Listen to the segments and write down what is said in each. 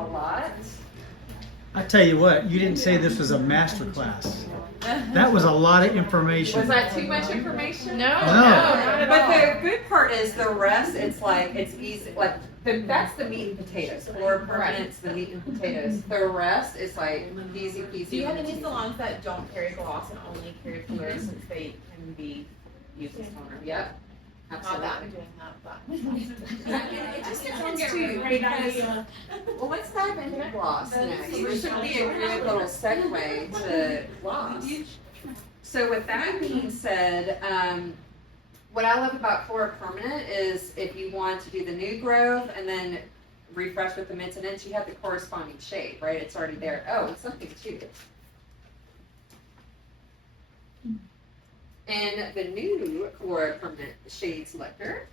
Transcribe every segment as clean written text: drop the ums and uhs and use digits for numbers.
a lot. I tell you what, you didn't say this was a master class. That was a lot of information. Was that too much information? No, No. But the good part is the rest, it's like, it's easy, like, that's the meat and potatoes. Color permanent's the meat and potatoes. The rest is like easy peasy. Do you have any salons that don't carry gloss and only carry color since they can be used as toner? Yep. Not that I'm Absolutely. doing that, but. It just depends too, because, well, let's dive into gloss next. This should be a good little segue to gloss. So with that being said, what I love about Color Permanent is if you want to do the new growth and then refresh with the maintenance, you have the corresponding shade, right? It's already there. Oh, and something too. In the new Color Permanent shade selector,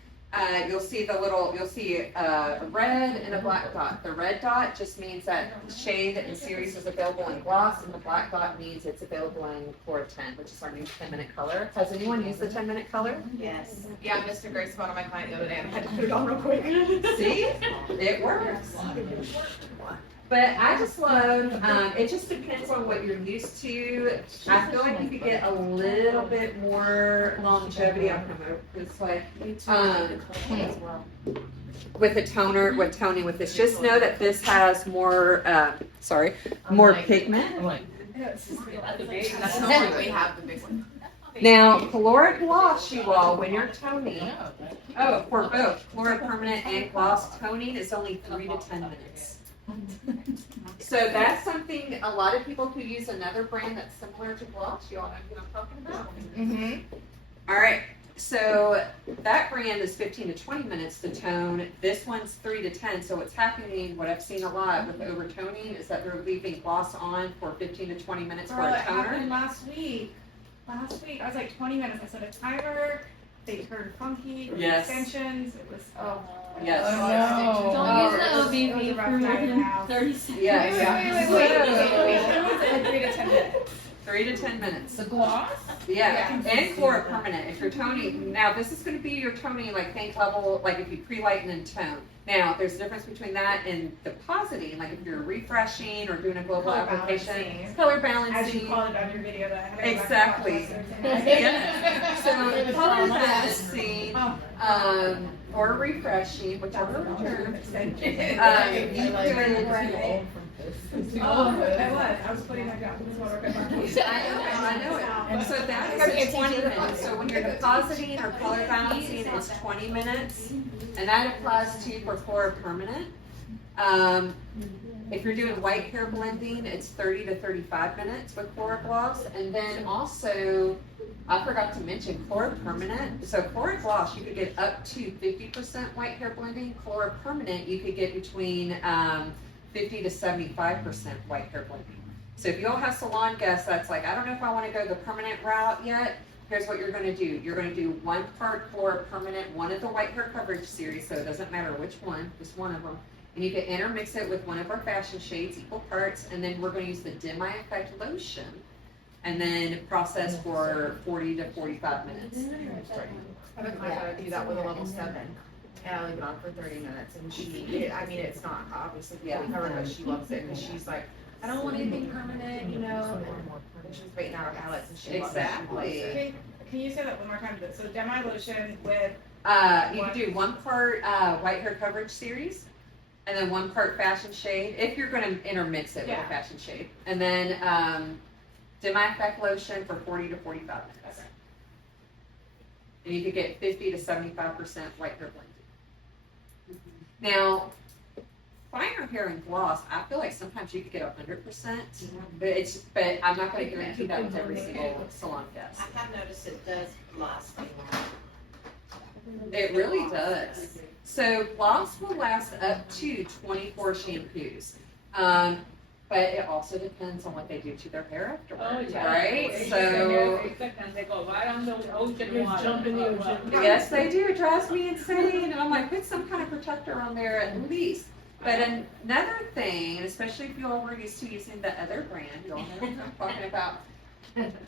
you'll see a red and a black dot. The red dot just means that shade and series is available in gloss, and the black dot means it's available in Color 10, which is our new 10-minute color. Has anyone used the 10-minute color? Yes. Yeah, Mr. Grace spot on my client the other day and I had to put it on real quick. See? It works. But I just love, it just depends on what you're used to. I feel like you could get a little bit more longevity on this, like, with a toner, with toning with this. Just know that this has more, more pigment. That's not why we have the big one. Now, Color Gloss, you all, when you're toning, for both Color Permanent and Gloss, toning is only 3 to 10 minutes. So that's something a lot of people who use another brand that's similar to Gloss, you all know what I'm talking about? Mm-hmm. All right, so that brand is 15 to 20 minutes to tone. This one's 3 to 10. So what's happening, what I've seen a lot with overtoning is that they're leaving gloss on for 15 to 20 minutes for Girl, a it toner. happened last week. I was like 20 minutes. I set a timer. They turned funky. Yes. Extensions. It was Yes. Don't use the It was a OBV rough for night in the house. 30 seconds. Yeah, Wait. yeah. It was like 3 to 10 minutes. 3 to 10 minutes. The gloss? Yeah, and Color Permanent. If you're toning, now this is going to be your toning like paint level, like if you pre-lighten and tone. Now, there's a difference between that and depositing, like if you're refreshing or doing a global Color application. balancing. Color As balancing. you called it on your video that I had. Exactly. Yeah. So color balancing, or refreshing, whichever term. I was putting that down. I know it. So that is 20 minutes. So when you're depositing or color balancing, it's 20 minutes. And that applies to for Color Permanent. If you're doing white hair blending, it's 30 to 35 minutes with Color Gloss. And then also, I forgot to mention Color Permanent. So Color Gloss, you could get up to 50% white hair blending. Color Permanent, you could get between 50 to 75% white hair blending. So if you all have salon guests that's like, I don't know if I want to go the permanent route yet, here's what you're going to do. You're going to do 1 part Color Permanent, 1 of the white hair coverage series, so it doesn't matter which one, just 1 of them. And you can intermix it with 1 of our fashion shades, equal parts, and then we're going to use the demi-effect lotion, and then process for 40 to 45 minutes. I have a client that I do that with a level 7. And I leave it on for 30 minutes and it's not obviously fully covered, but she loves it because she's like, I don't want anything permanent, you know, and she's waiting out her palettes and she loves it. Exactly. Can you say that one more time? So demi lotion with You can do 1 part white hair coverage series, and then 1 part fashion shade, if you're going to intermix it with a fashion shade. And then demi-effect lotion for 40 to 45 minutes. And you could get 50 to 75% white hair blending. Now, finer hair and gloss, I feel like sometimes you could get 100%, but I'm not going to guarantee that with every single salon guest. I have noticed it does last a while. It really does. So gloss will last up to 24 shampoos. But it also depends on what they do to their hair afterwards, right? So they go right on the ocean water. yes, they do. It drives me insane. And I'm like, put some kind of protector on there at least. But another thing, especially if you all were used to using the other brand, you all know what I'm talking about.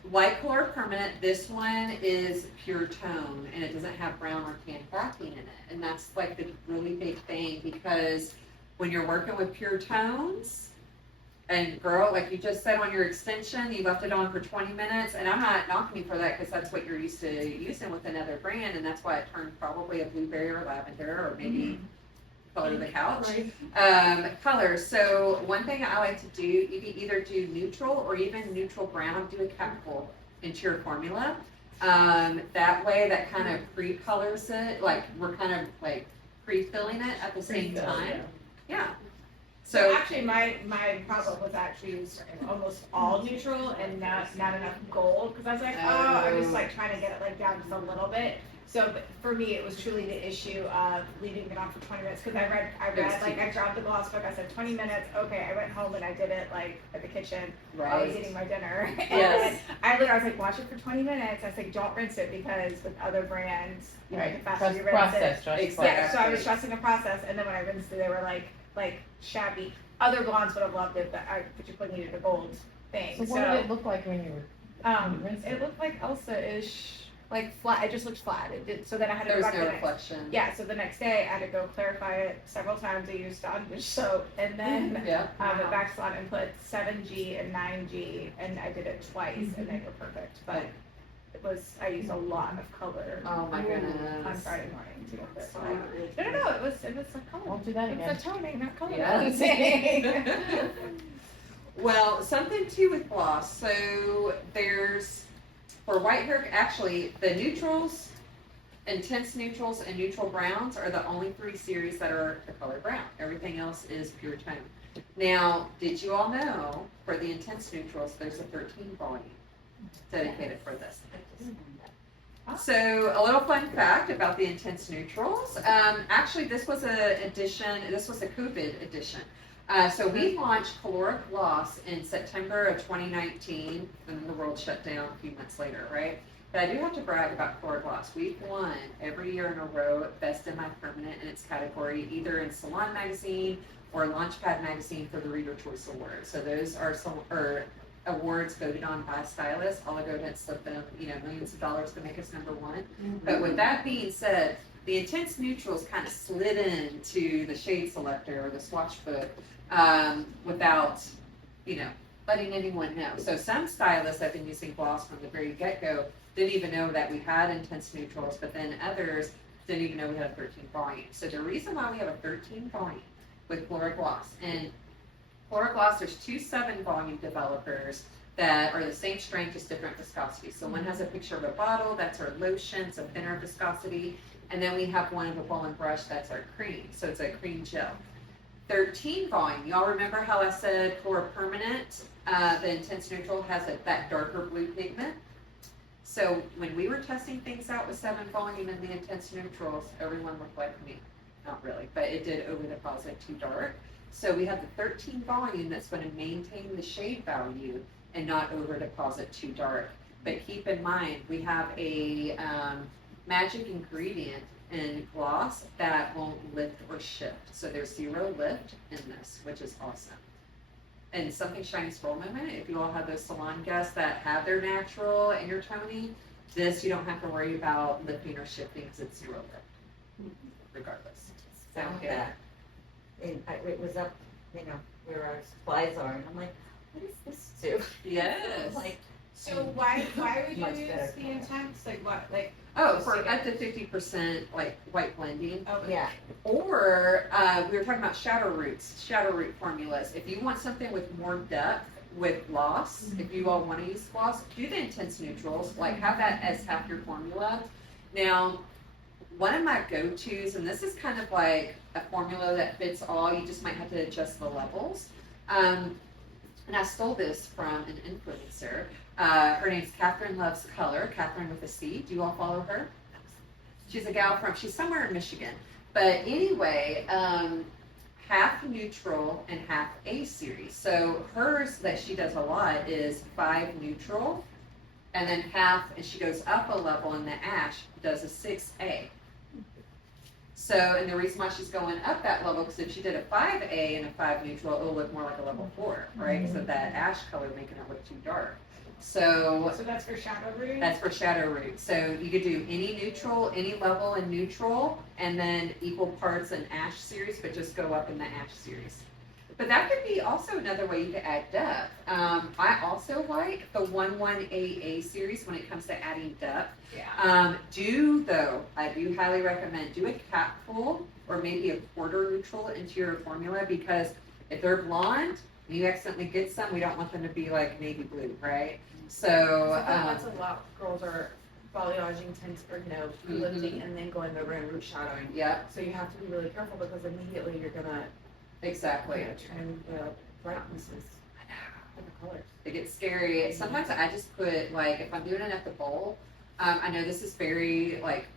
White Color Permanent, this one is pure tone and it doesn't have brown or tan backing in it. And that's like the really big thing because When you're working with pure tones, and girl, like you just said on your extension, you left it on for 20 minutes, and I'm not knocking you for that because that's what you're used to using with another brand, and that's why it turned probably a blueberry or lavender or maybe color of the couch. Color. So one thing I like to do, you can either do neutral or even neutral brown, do a capful into your formula. That way that kind of pre-colors it, like we're kind of like pre-filling it at the same time. Yeah. So actually, my problem was actually almost all neutral and not enough gold, because I was like, I was like trying to get it like down just a little bit. So but for me, it was truly the issue of leaving it on for 20 minutes, because I read like I dropped the gloss book. I said 20 minutes. Okay, I went home and I did it like at the kitchen. Right. I was eating my dinner. Yes. And I was like, watch it for 20 minutes. I said, don't rinse it, because with other brands, you know, the faster you rinse Process, it. trust Exactly. Yeah, so I was trusting the process, and then when I rinsed it, they were like shabby. Other blondes would have loved it, but I particularly needed a gold thing. So what did it look like when you were? rinsed It looked like Elsa-ish, like flat. It just looked flat. It did. So then I had to There go was back no the next. reflection. Yeah. So the next day I had to go clarify it several times. I used Dawn dish soap, and then Yeah. went back to Salon and put 7G and 9G, and I did it twice, and they were perfect. But it was, I used a lot of color Oh my on goodness. Friday morning to get this. No, it was a color. Won't do that again. It's a toning, not color. Yeah. Well, something too with gloss. So there's, for white hair, actually, the neutrals, intense neutrals, and neutral browns are the only 3 series that are the color brown. Everything else is pure tone. Now, did you all know, for the intense neutrals, there's a 13 volume dedicated for this? So a little fun fact about the intense neutrals. Actually, this was a edition. This was a COVID edition. So we launched Calura Gloss in September of 2019, and the world shut down a few months later, right? But I do have to brag about Calura Gloss. We've won every year in a row Best Demi-Permanent in its category, either in Salon magazine or Launchpad magazine for the Reader Choice Award. So those are awards voted on by stylists. Oligo didn't slip them, millions of dollars to make us number 1. But with that being said, the intense neutrals kind of slid into the shade selector or the swatch book without, letting anyone know. So some stylists have been using gloss from the very get-go, didn't even know that we had intense neutrals, but then others didn't even know we had a 13 volume. So the reason why we have a 13 volume with Calura Gloss, and Calura Gloss, there's 2 7-volume developers that are the same strength, just different viscosity. So one has a picture of a bottle, that's our lotion, it's a thinner viscosity, and then we have one of a bowl and brush, that's our cream. So it's a cream gel. 13 volume, y'all remember how I said Calura Permanent, the intense neutral has that darker blue pigment? So when we were testing things out with 7 volume and the intense neutrals, everyone looked like me. Not really, but it did over deposit too dark. So we have the 13 volume that's going to maintain the shade value and not over deposit too dark. But keep in mind, we have a magic ingredient in gloss that won't lift or shift. So there's 0 lift in this, which is awesome. And something shiny scroll moment, if you all have those salon guests that have their natural and your toning, this you don't have to worry about lifting or shifting because it's 0 lift, regardless. Sound that. And it was up, where our supplies are, and I'm like, what is this do? Yes. Like, So why would Much you use better. the intense? Like what? Like Oh, for up to 50% like white blending. yeah, Or we were talking about shadow root formulas. If you want something with more depth with gloss, if you all want to use gloss, do the intense neutrals. Like have that as half your formula. Now, one of my go-tos, and this is kind of like a formula that fits all. You just might have to adjust the levels. And I stole this from an influencer. Her name's Catherine Loves Color, Catherine with a C. Do you all follow her? She's a gal she's somewhere in Michigan. But anyway, half neutral and half A series. So hers that she does a lot is 5 neutral, and then half, and she goes up a level in the ash, does a 6A. So, and the reason why she's going up that level, because if she did a 5A and a 5 neutral, it'll look more like a level 4, right? Because of that ash color making it look too dark. So So that's for shadow root? that's for shadow root. So you could do any neutral, any level in neutral, and then equal parts in ash series, but just go up in the ash series. But that could be also another way you could add depth. I also like the 11AA series when it comes to adding depth. Yeah. I do highly recommend, do a capful or maybe a quarter neutral into your formula, because if they're blonde and you accidentally get some, we don't want them to be like navy blue, right? So, That's a lot, girls are balayaging tints or, lifting and then going over and root shadowing. yeah, So you have to be really careful because immediately you're gonna exactly. trim the brightnesses of the colors. It gets scary. Sometimes I just put, like, if I'm doing it at the bowl, I know this is very, like,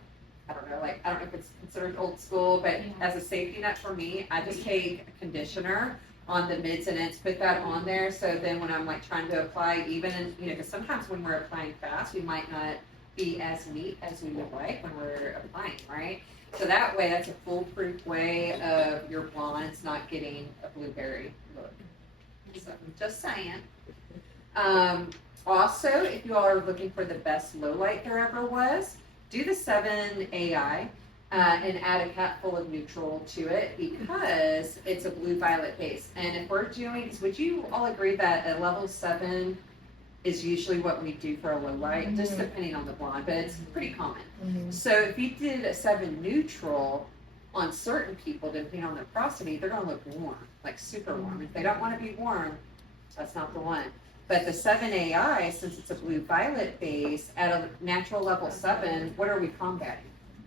I don't know if it's considered old school, but as a safety net for me, I just take a conditioner on the mids and ends, put that on there, so then when I'm like trying to apply, even, because sometimes when we're applying fast, we might not be as neat as we would like when we're applying, right? So that way, that's a foolproof way of your blondes not getting a blueberry look. So, just saying. Also, if you all are looking for the best low light there ever was, do the 7 AI and add a cap full of neutral to it, because it's a blue violet base. And if we're doing, would you all agree that a level 7 is usually what we do for a low light, just depending on the blonde, but it's pretty common. So if you did a 7 neutral on certain people, depending on their porosity, they're gonna look warm, like super warm. If they don't wanna be warm, that's not the one. But the 7 AI, since it's a blue violet base, at a natural level 7, what are we combating?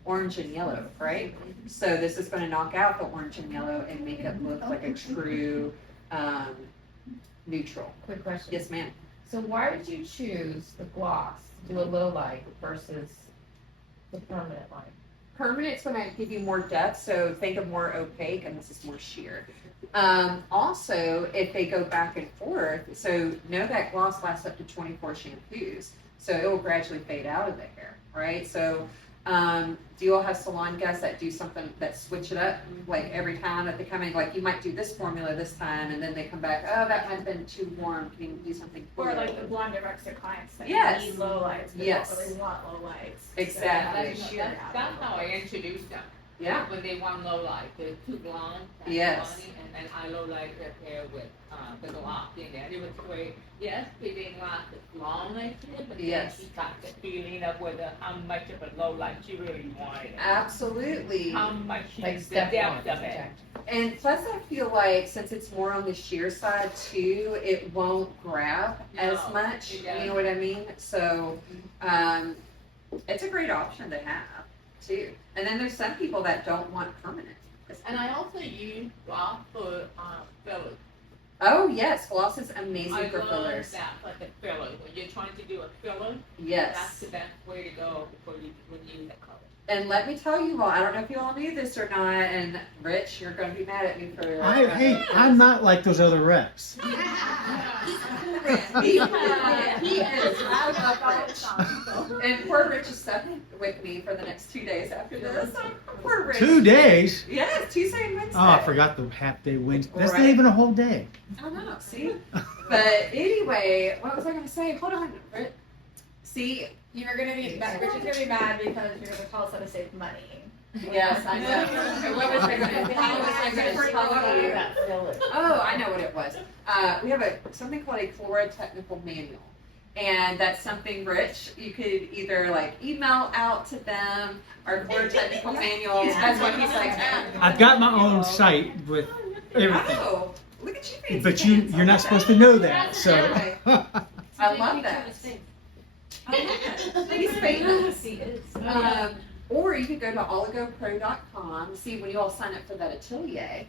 Orange and yellow, right? So this is gonna knock out the orange and yellow and make it look like a true neutral. Quick question. Yes, ma'am. So why did you choose the gloss to do a low light versus the permanent light? Permanent's gonna give you more depth, so think of more opaque, and this is more sheer. Also, if they go back and forth, so know that gloss lasts up to 24 shampoos, so it will gradually fade out of the hair, right? So, do you all have salon guests that do something, that switch it up, like every time that they come in, like you might do this formula this time, and then they come back, oh, that might have been too warm, can you do something Or cooler? like the blonde director clients that Yes. need low lights, but Yes. don't really want low lights. Exactly. So sheer out. That's how I introduce them. Yeah, When they want low light, they're too blonde. and Yes. blondie, And then I low light their hair with the gloss in there. It was great. Yes, they didn't last as long as she did, but then Yes. she got the feeling of whether how much of a low light she really wanted. absolutely. How much Like the step one. depth of it. And plus, I feel like since it's more on the sheer side too, it won't grab as No, much. it You doesn't. know what I mean? So, it's a great option to have too. And then there's some people that don't want permanent. And I also use gloss for fillers. Oh yes, gloss is amazing I for love fillers. that for the filler. When you're trying to do a filler, that's Yes. the best way to go before you use that color. And let me tell you all, I don't know if you all knew this or not, and Rich, you're going to be mad at me for. Hey, I'm not like those other reps. He is. I love Rich. And poor Rich is stuck with me for the next 2 days after this. Poor Rich. 2 days? Yes, Tuesday and Wednesday. Oh, I forgot the half day Wednesday. That's not Right. even a whole day. I know, see? But anyway, what was I gonna say? Hold on, Rich. See, You're gonna be mad, Richard's gonna be mad because you're gonna tell us how to save money. yes, I know. What was I gonna tell you? That filler. Oh, I know what it was. We have something called a Calura technical manual. And that's something, Rich, you could either like email out to them or Calura technical manuals. That's what he's like. I've got my own site with everything. Oh, look at you, fancy But pants. you're not supposed to know that, so. I love that. He's famous. Or you could go to oligopro.com. See, when you all sign up for that atelier,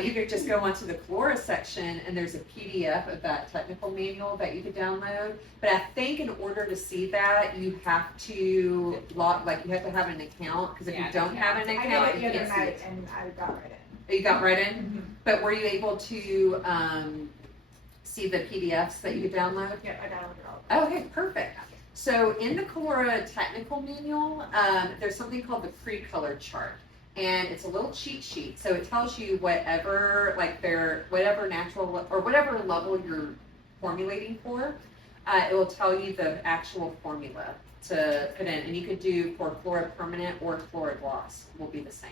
you could just go onto the Calura section, and there's a PDF of that technical manual that you could download. But I think in order to see that, you have to you have to have an account, because if you don't have an I account, did you it the can't other see night it. and I got right in. You got right in? But were you able to see the PDFs that you could download? Yeah, I downloaded all of Okay, perfect. So in the Calura technical manual, there's something called the pre-color chart. and it's a little cheat sheet. So it tells you whatever, like whatever natural or whatever level you're formulating for, it will tell you the actual formula to put in. And you could do for Flora Permanent or Flora Gloss will be the same.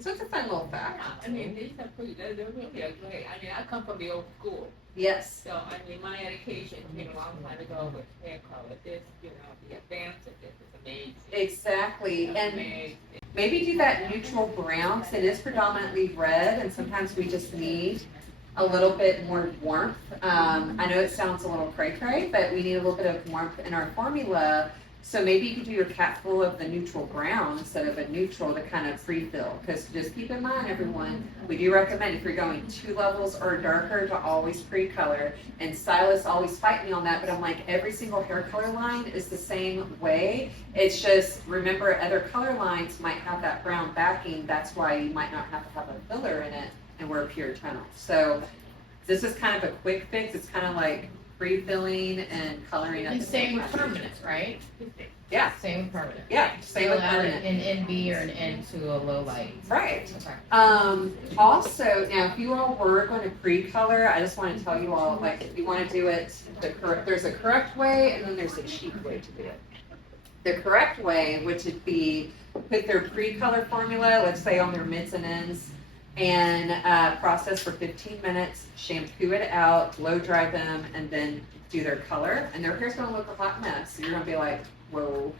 So it's a fun little fact. I mean, these are pretty, they're really great. I mean, I come from the old school. Yes. So, I mean, my education came a long time ago with hair color. This, you know, the advance of this is amazing. Exactly. And Amazing. maybe do that neutral brown, 'cause it is predominantly red, and sometimes we just need a little bit more warmth. I know it sounds a little cray-cray, but we need a little bit of warmth in our formula. So maybe you could do your cap full of the neutral brown instead of a neutral to kind of pre-fill. Because just keep in mind, everyone, we do recommend if you're going 2 levels or darker to always pre-color. And stylists always fight me on that, but I'm like, every single hair color line is the same way. It's just, remember, other color lines might have that brown backing. That's why you might not have to have a filler in it and we're pure tone. So this is kind of a quick fix. It's kind of like pre-filling and coloring at And the same same with time. permanent, right? Yeah, Same with permanent. yeah, same with Still add permanent. an NB or an N to a low light. Right. Okay. Also, now if you all were going to pre-color, I just want to tell you all, like, if you want to do it the correct, there's a correct way and then there's a cheap way to do it. The correct way, which would be put their pre-color formula, let's say on their mids and ends, and process for 15 minutes, shampoo it out, blow dry them, and then do their color. And their hair's gonna look a hot mess. So you're gonna be like, whoa.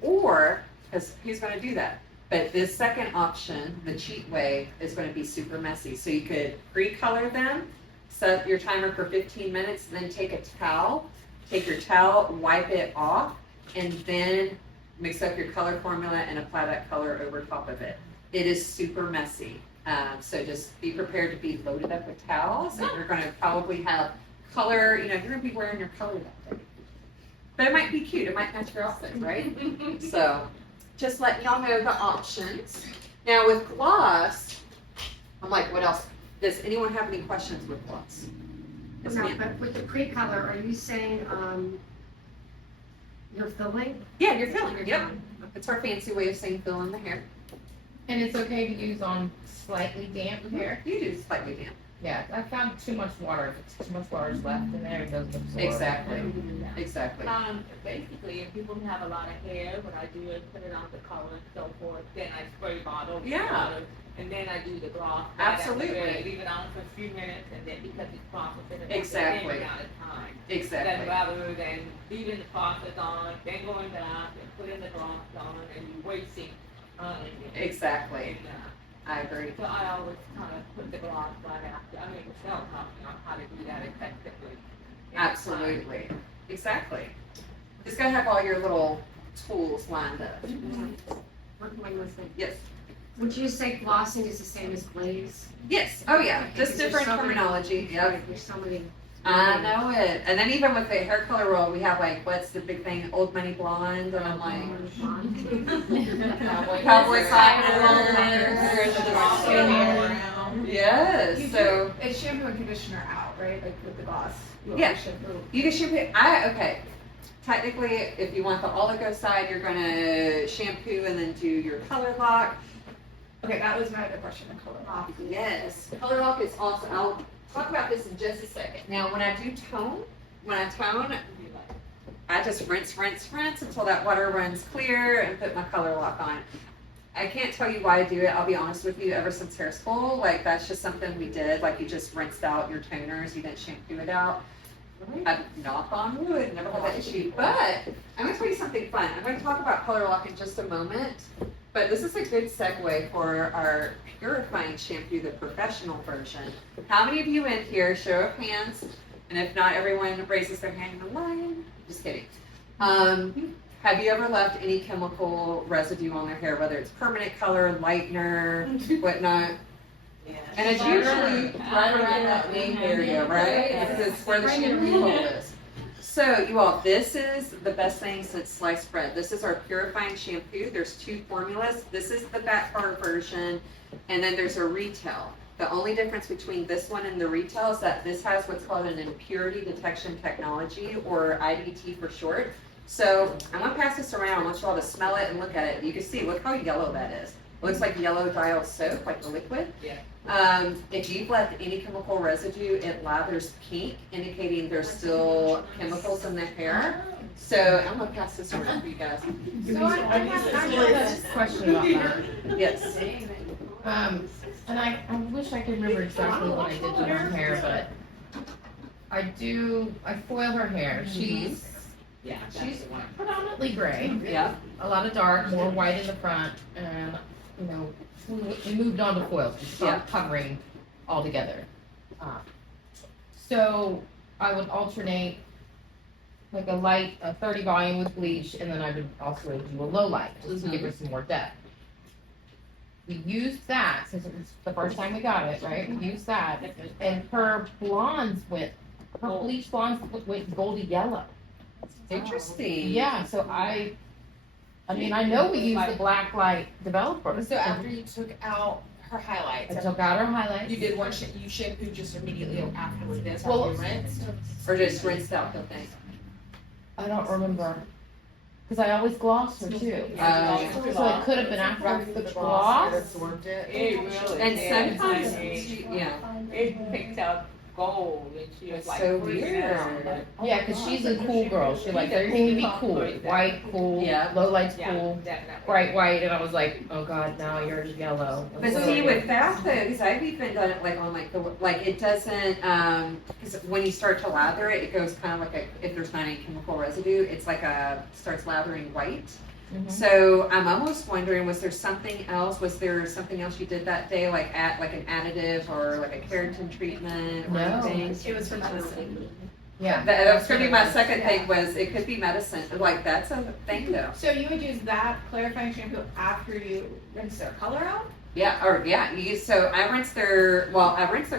Or, because who's gonna do that? But this second option, the cheat way, is gonna be super messy. So you could pre-color them, set your timer for 15 minutes, then take a towel, take your towel, wipe it off, and then mix up your color formula and apply that color over top of it. It is super messy. So just be prepared to be loaded up with towels, and you're gonna probably have color, you know, you're gonna be wearing your color that day. But it might be cute, it might match your outfit, right? So, just letting y'all know the options. Now with gloss, I'm like, what else? Does anyone have any questions with gloss? Yes, No, ma'am. but with the pre-color, are you saying, you're filling? Yeah, you're filling, yep. It's our fancy way of saying fill in the hair. And it's okay to use on slightly damp hair? You do slightly damp. Yeah, I found too much water. If too much water is left in there, it doesn't absorb. Exactly, exactly. Basically, if people have a lot of hair, what I do is put it on the color and so forth, then I spray bottle. Yeah. Color, and then I do the gloss. Absolutely. Leave it on for a few minutes, and then because it's processing it, Exactly. then out of time. Then Exactly. rather than leaving the process on, then going back and putting the gloss on, and you wasting time. Exactly. And, I agree. so I always kind of put the gloss right after. I mean, Michelle taught me on how to do that effectively. Absolutely. Exactly. Just gotta have all your little tools lined up. One more thing. Yes. Would you say glossing is the same as glaze? Yes. Oh yeah. Just Because there's different so many- terminology. Yep. There's so many. I know it. And then even with the hair color roll, we have like, what's the big thing? Old Money Blonde. And I'm like, Cowboy Clapper. Yes. So It's shampoo and conditioner out, right? Like with the gloss. Yeah. Shampoo. you can shampoo. Okay. Technically, if you want the oligo side, you're gonna shampoo and then do your color lock. Okay, that was my other question, the color lock. Yes, color lock is awesome. I'll talk about this in just a second. Now, when I do tone, I just rinse until that water runs clear and put my color lock on. I can't tell you why I do it. I'll be honest with you. Ever since hair school, like that's just something we did. Like you just rinsed out your toners, you didn't shampoo it out. I've knock on wood, never had that issue. But I'm gonna tell you something fun. I'm gonna talk about color lock in just a moment. But this is a good segue for our purifying shampoo, the professional version. How many of you in here, show of hands, and if not, everyone raises their hand in the line. Just kidding. Have you ever left any chemical residue on their hair, whether it's permanent color, lightener, whatnot? And it's usually right around that main area, right? Because it's where the shampoo hole is. So you all, this is the best thing since sliced bread. This is our purifying shampoo. There's 2 formulas. This is the back bar version, and then there's a retail. The only difference between this one and the retail is that this has what's called an impurity detection technology, or IDT for short. So I'm gonna pass this around. I want you all to smell it and look at it. You can see, look how yellow that is. It looks like yellow dial soap, like the liquid. Yeah. If you've left any chemical residue, it lathers pink, indicating there's still chemicals in the hair. So I'm gonna pass this around for you guys. So I have a question about that. Yes. And I wish I could remember exactly what I did to her hair, but I foil her hair. She's predominantly gray, Yeah. a lot of dark, more white in the front, and, we moved on to foils, we stopped covering altogether. So I would alternate like a 30 volume with bleach, and then I would also do a low light, just to give her some more depth. We used that, since it was the first time we got it, right? We used that, and her bleach blondes went goldy yellow. Interesting. Yeah, so I know we used the black light developer. So after you took out her highlights, I took out her highlights. you did one, you shampooed just immediately afterward this, Well, after you rinsed? Or just rinsed out the thing. I don't remember, because I always gloss her too. So it could have been after the gloss. Absorbed it. It really And did. sometimes, It yeah. picked up gold, and she was It's like, so freaking out. weird. Yeah, because she's a cool girl. She likes everything to be cool. White, cool, Yeah. low lights, Yeah, cool, definitely. bright white, and I was like, oh god, now you're yellow. But see, with that though, because I've even done it like on like it doesn't, because when you start to lather it, it goes kind of like if there's not any chemical residue, it's like starts lathering white. Mhm. So I'm almost wondering, was there something else? Was there something else you did that day, like like an additive or like a keratin treatment or No. anything? It was for medicine. Yeah. That was gonna be my second thing, was it could be medicine. Like that's a thing though. So you would use that clarifying shampoo after you rinse their color out? Yeah, or yeah, so I rinse their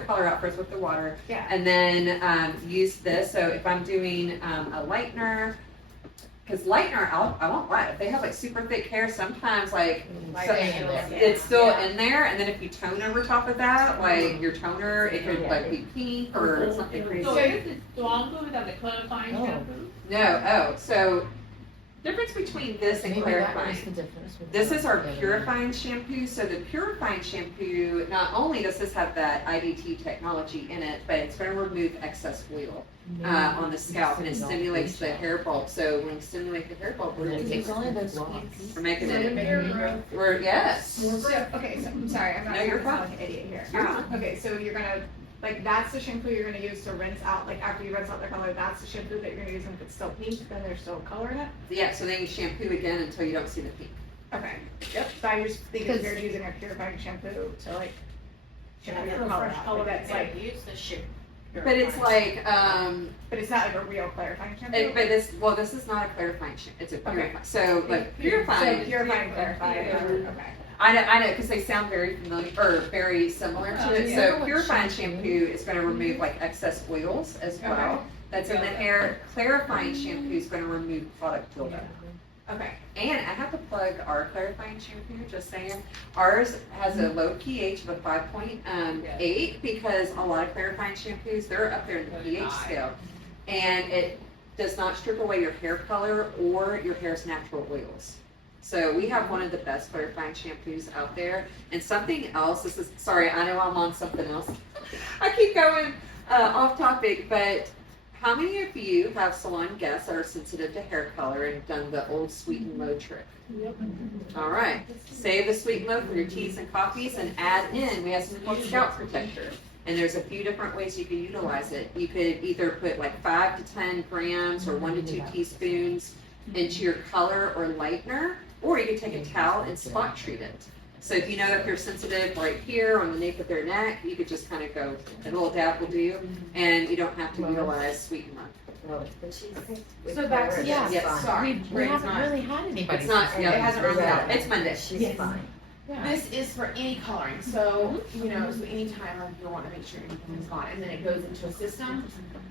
color out first with the water. Yeah. And then use this. So if I'm doing a lightener, because lightener, I won't lie, if they have like super thick hair, sometimes like so- it's still in there. And then if you tone over top of that, like your toner, it could like be pink or something crazy. So this is stronger than the clarifying shampoo? No, so difference between this and Maybe that clarifying. was the difference. with This the is our other one. purifying shampoo. So the purifying shampoo, not only does this have that IDT technology in it, but it's going to remove excess oil on the scalp, and it stimulates the hair bulb. So when we stimulate the hair bulb, we're making it. Yes. So, okay, so I'm sorry, I'm not No, you're gonna sound fine. like an idiot here. You're fine. Okay, so you're gonna, like, that's the shampoo you're gonna use to rinse out, like, after you rinse out their color, that's the shampoo that you're gonna use, and if it's still pink, then there's still color in it? Yeah. So then you shampoo again until you don't see the pink. Okay. Yep. So I just think if you're using a purifying shampoo to, like, shampoo your color out, but that's like, Use the shampoo. But it's like, but it's not like a real clarifying shampoo? this is not a clarifying shampoo. It's a purifying. So like So purifying. purifying, clarifying, okay. I know, because they sound very familiar, or very similar to it. So purifying shampoo is going to remove like excess oils as well. That's in the hair. Clarifying shampoo is going to remove product buildup. Okay. And I have to plug our clarifying shampoo, just saying. Ours has a low pH of a 5.8 because a lot of clarifying shampoos, they're up there in the pH scale. And it does not strip away your hair color or your hair's natural oils. So we have one of the best clarifying shampoos out there. And something else, sorry, I know I'm on something else. I keep going off topic, but how many of you have salon guests that are sensitive to hair color and have done the old sweet and low trick? Yep. All right. Save the sweet and low for your teas and coffees and add in, we have something called Scalp Protector. And there's a few different ways you can utilize it. You could either put like 5 to 10 grams or 1 to 2 teaspoons into your color or lightener, or you could take a towel and spot treat it. So if you know that they're sensitive right here on the nape of their neck, you could just kind of go, a little dab will do, and you don't have to utilize sweet and low. So back to, Yeah. Yes. sorry. We haven't really had anybody. It's not, It yeah, hasn't run out. it's Monday. She's fine. Yeah. This is for any coloring, so, so anytime like you want to make sure anything is gone, and then it goes into a system.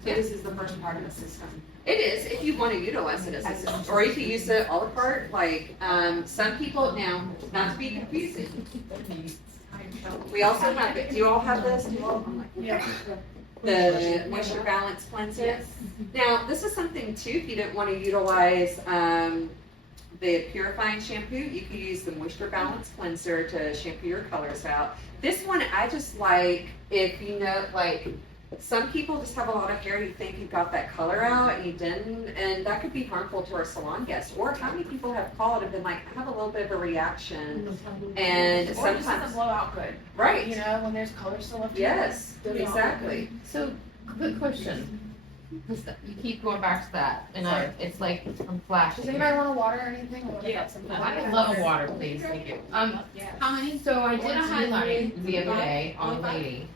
So this is the first part of the system. It is, if you want to utilize it as a system, or you can use it a la carte, like, some people, now, not to be confusing. We also have, do you all have this? Do you all? Yeah. the moisture balance cleanser. Now, this is something too, if you didn't want to utilize, the purifying shampoo, you could use the moisture balance cleanser to shampoo your colors out. This one, I just like, if you know, like, some people just have a lot of hair, you think you got that color out and you didn't, and that could be harmful to our salon guests. Or how many people have called and been like, I have a little bit of a reaction, and Or it just sometimes, doesn't blow out good. right, You know, when there's color still left. in it, yes, doesn't blow out exactly. So, quick question. 'Cause you keep going back to that, and it's like I'm good. flashing. Does anybody want a water or anything? Or what Yeah. about something? I would love a water, please, thank you. How many? So I did a highlight the other day on a lady.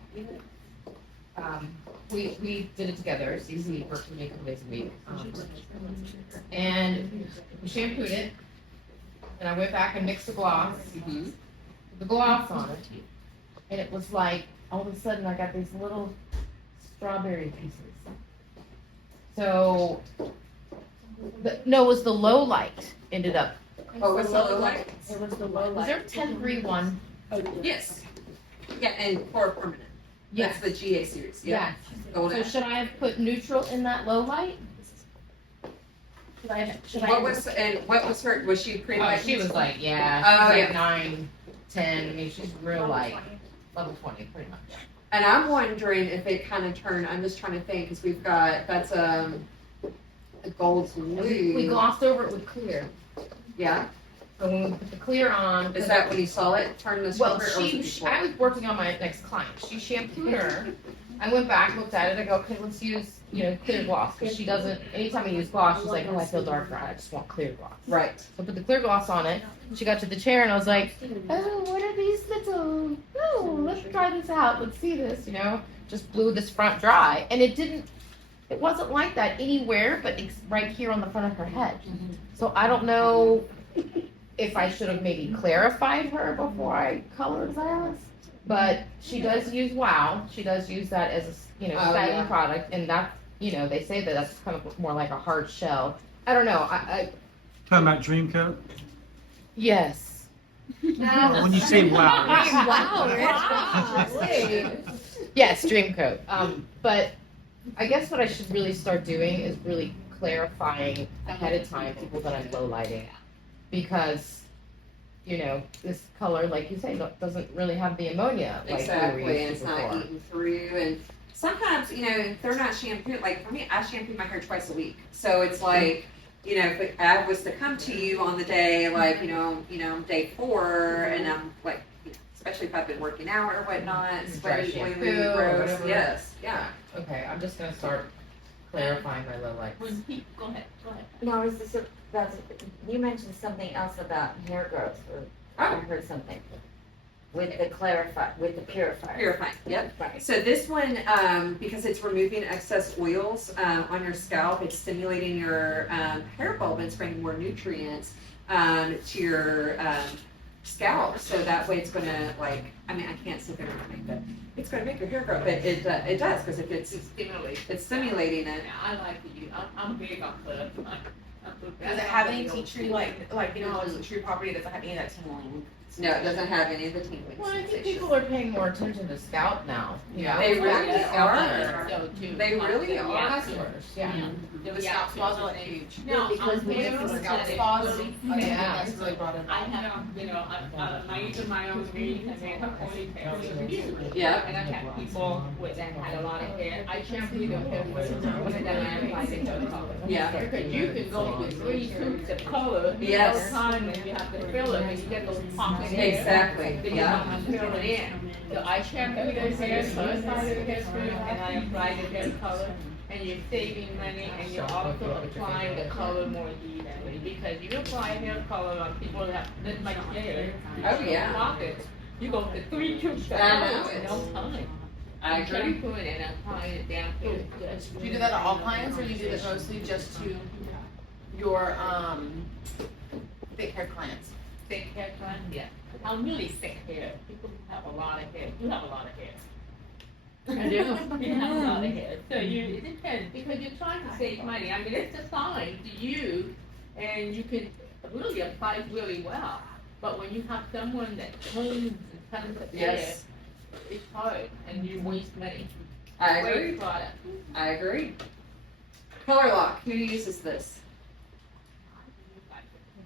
We did it together, CC worked with me a couple days a week. And we shampooed it, and I went back and mixed the gloss, Mhm. put the gloss on it, and it was like, all of a sudden I got these little strawberry pieces. So, no, it was the low light ended up, Oh, what's the low light? It was the low was there a 10-3 one? Yes. Yeah, and for permanent. That's the GA series, yeah. So Golden. should I have put neutral in that low light? What was her, was she pretty Oh, like? she was like, yeah, Oh, she's yeah. like 9, 10, I mean, she's real light, level 20, pretty much. And I'm wondering if it kind of turned, I'm just trying to think, because we've got, that's a gold blue. We glossed over it with clear, Yeah, so when we put the clear on. is that when you saw it turn the Well, stronger, or was it before? I was working on my next client, she shampooed her, I went back, looked at it, I go, okay, let's use, clear gloss, because she doesn't, anytime I use gloss, she's like, oh, I feel darker, I just want clear gloss. Right. So I put the clear gloss on it, she got to the chair and I was like, oh, what are these little, oh, let's try this out, let's see this, just blew this front dry, and it wasn't like that anywhere, but it's right here on the front of her head. So I don't know if I should have maybe clarified her before I colored that, but she does use Wow, she does use that as a, styling yeah. product, and that, they say that that's kind of more like a hard shell. I don't know, I Talking about Dream Coat? yes. When you say wow. Yes, dream coat. But I guess what I should really start doing is really clarifying ahead of time people that I'm low lighting. Because, this color, like you say, doesn't really have the ammonia like we were Exactly, and used it's to not before. eating through, and sometimes, if they're not shampooed, like for me, I shampoo my hair twice a week, so it's like, if I was to come to you on the day, like, day 4, and I'm like, especially if I've been working out or whatnot, sweaty, Dry oily, shampoo or gross, whatever. yes, yeah. Okay, I'm just gonna start clarifying my low lights. Go ahead. No, is this, you mentioned something else about hair growth, or I heard something. With the purifier. Purifying, yep. Right. So this one, because it's removing excess oils on your scalp, it's stimulating your hair bulb and bringing more nutrients to your scalp. So that way it's gonna I can't sit there and make that. It's gonna make your hair grow, but it does, because if it's stimulating it. Yeah, I like to use, I'm big on the. Does it have any tea tree, like, it's a tree property, does it have any of that tingling? No, it doesn't have any of the tingling Well, I think sensation. people are paying more attention to scalp now. They really are. So, too. They really Yeah. are. Customers, yeah. The scalp spas are like huge. No, Because I'm we very use the scalp sensitive. spas. Really. Yeah. That's really brought in. I have, I use my own weave and then a ponytail. Yeah. And I have people with that had a lot of hair. I shampoo their hair first, and then I apply the hair color. Yeah. Because you can go with 3 tubes of color, Yes. no time, and you have to fill it, and you get those pocket hairs. Exactly, Then you yeah. have to fill it in. So I shampoo their hair, first side of the hair strip, and I apply the hair color. And you're saving money, and you're also applying the color more evenly, because you apply hair color on people that have this much hair. Oh, yeah. Pockets, you go for 3 tubes of I know, color, it's- no time. I agree. Shampoo it and apply it down to it. Do you do that to all clients, or you do that mostly just to your, thick hair clients? Thick hair client, yeah. I'm really thick hair. People have a lot of hair. You have a lot of hair. I do. You have a lot of hair. So it depends, because you're trying to save money. I mean, it's designed to use, and you can really apply really well. But when you have someone that combs and cuts the hair, Yes. it's hard, and you waste money. I Great agree. product. I agree. Color lock. Who uses this?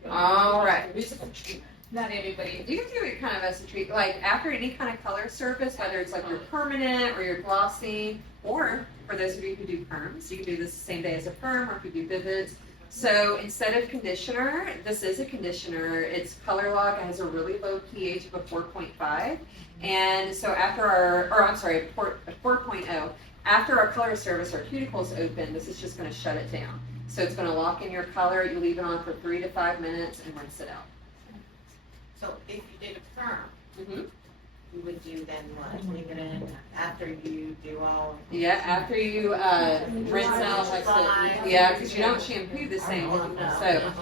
All right. Not everybody. You can do it kind of as a treat, like after any kind of color surface, whether it's like your permanent or your glossy, or for those of you who do perms, you can do this the same day as a perm, or if you do vivids. So instead of conditioner, this is a conditioner. It's Color Lock. It has a really low pH of a 4.5. And so after a 4.0, after our color surface, our cuticles open, this is just going to shut it down. So it's going to lock in your color. You leave it on for 3 to 5 minutes and rinse it out. So if you did a perm, Mm-hmm. you would do then what? Leave it in after you do all. Yeah, after you rinse out, like the, yeah, because you don't shampoo the same. So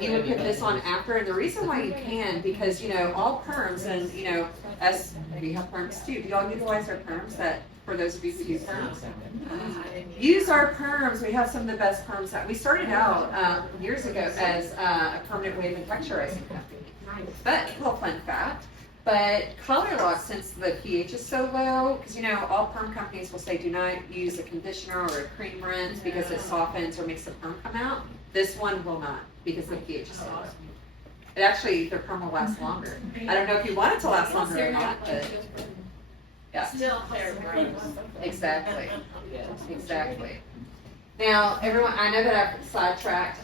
you would put this on after, and the reason why you can, because you know all perms, and you know us, we have perms too. Do y'all utilize our perms? That for those of you who do perms, use our perms. We have some of the best perms. That we started out years ago as a permanent wave and texturizing company. But a little fun fact. But Color Lock, since the pH is so low, because you know all perm companies will say do not use a conditioner or a cream rinse because it softens or makes the perm come out. This one will not because the pH is so low. It actually, the perm will last longer. I don't know if you want it to last longer or not, but yeah, Still hair grows. exactly, exactly. Now, everyone, I know that I've sidetracked.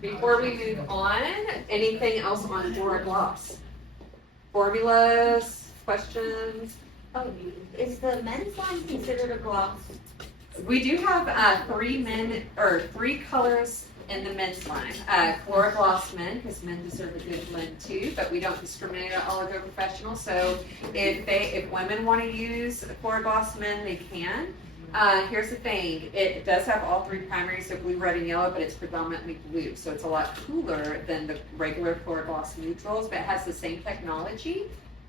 Before we move on, anything else on Dora Gloss? Formulas, questions? Oh, is the men's line considered a gloss? We do have 3 colors in the men's line. Calura Gloss men, because men deserve a good blend too, but we don't discriminate at Oligo Professional. So if women want to use Calura Gloss men, they can. Here's the thing, it does have all 3 primaries, so blue, red, and yellow, but it's predominantly blue, so it's a lot cooler than the regular Calura Gloss neutrals, but it has the same technology,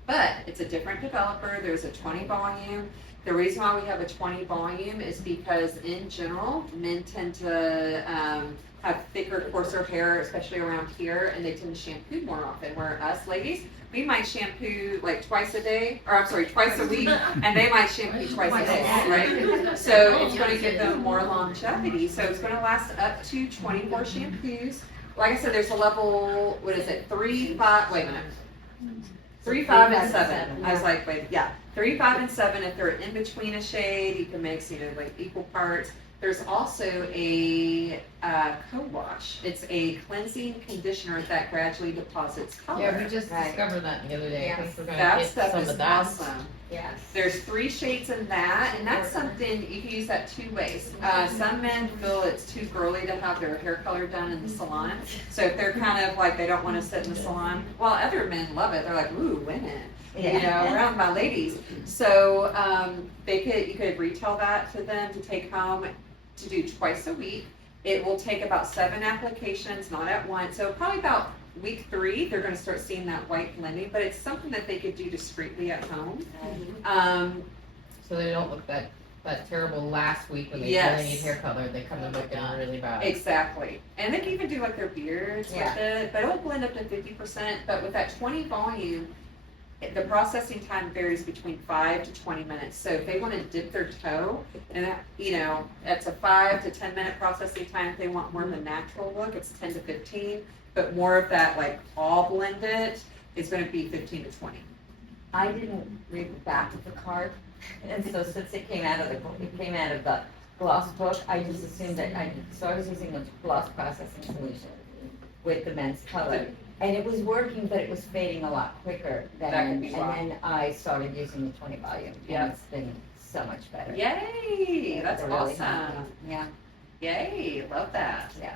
but it's a different developer. There's a 20 volume. The reason why we have a 20 volume is because in general, men tend to have thicker, coarser hair, especially around here, and they tend to shampoo more often, where us ladies, we might shampoo like twice a week, and they might shampoo twice a day, right? So it's going to give them more longevity. So it's going to last up to 24 shampoos. Like I said, there's a level, 3, 5, wait a minute. 3, 5, and 7. I was like, wait, yeah. 3, 5, and 7. If they're in between a shade, you can mix, like equal parts. There's also a co-wash. It's a cleansing conditioner that gradually deposits color. Yeah, we just discovered that the other day. I think we're gonna That get stuff some is of that. awesome. Yes. There's 3 shades in that, and that's something you can use that 2 ways. Some men feel it's too girly to have their hair color done in the salon. So if they're kind of like they don't want to sit in the salon, while other men love it. They're like, ooh, women. You know, around my ladies. So you could retail that to them to take home to do twice a week. It will take about 7 applications, not at once. So probably about week 3, they're going to start seeing that white blending, but it's something that they could do discreetly at home. So they don't look that terrible last week when they Yes. really need hair color. They come in looking really bad. Exactly. And they can even do like their beards with it, but it'll blend up to 50%. But with that 20 volume, the processing time varies between 5 to 20 minutes. So if they want to dip their toe, and that, that's a 5 to 10 minute processing time. If they want more of a natural look, it's 10 to 15. But more of that, like all blended, is going to be 15 to 20. I didn't read the back of the card, and so since it came out of the gloss book, I just assumed that I was using the gloss processing solution with the men's color. And it was working, but it was fading a lot quicker than, That could be why. and then I started using the 20 volume, Yeah. and it's been so much better. Yay! That's They're really awesome. happy. Yeah, Yay! Love that. yeah.